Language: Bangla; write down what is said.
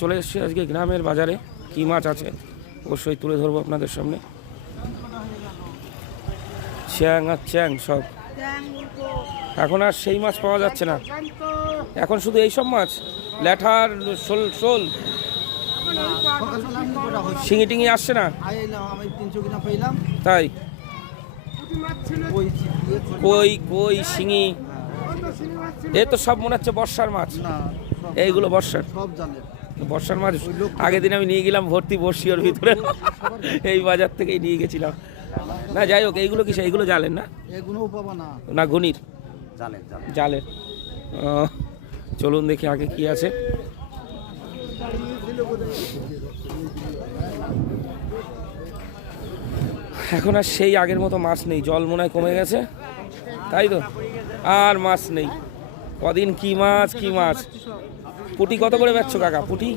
চলে এসেছি আজকে গ্রামের বাজারে। কি মাছ আছে অবশ্যই তুলে ধরবো আপনাদের সামনে। চ্যাং আর চ্যাং সব, এখন আর সেই মাছ পাওয়া যাচ্ছে না, এখন শুধু এই সব মাছ, ল্যাঠার শোল শোল শিঙি টিঙি আসছে না তাই। কই কই শিঙি এ তো সব মনে হচ্ছে বর্ষার মাছ, এইগুলো বর্ষার বর্ষার মাছ। আগের দিন আমি নিয়ে গেলাম ভর্তি বর্ষি ওর ভিতরে, এই বাজার থেকেই নিয়ে গেছিলাম। না যাই হোক, এইগুলো কিসে? এইগুলো জালের না, না ঘুনির জালের। চলুন দেখি আগে কি আছে। এখন আর সেই আগের মতো মাছ নেই, জল মনে হয় কমে গেছে, তাই তো আর মাছ নেই। কদিন কি মাছ কি মাছ। পুঁটি কত করে বেচছো কাকা? পুঁটি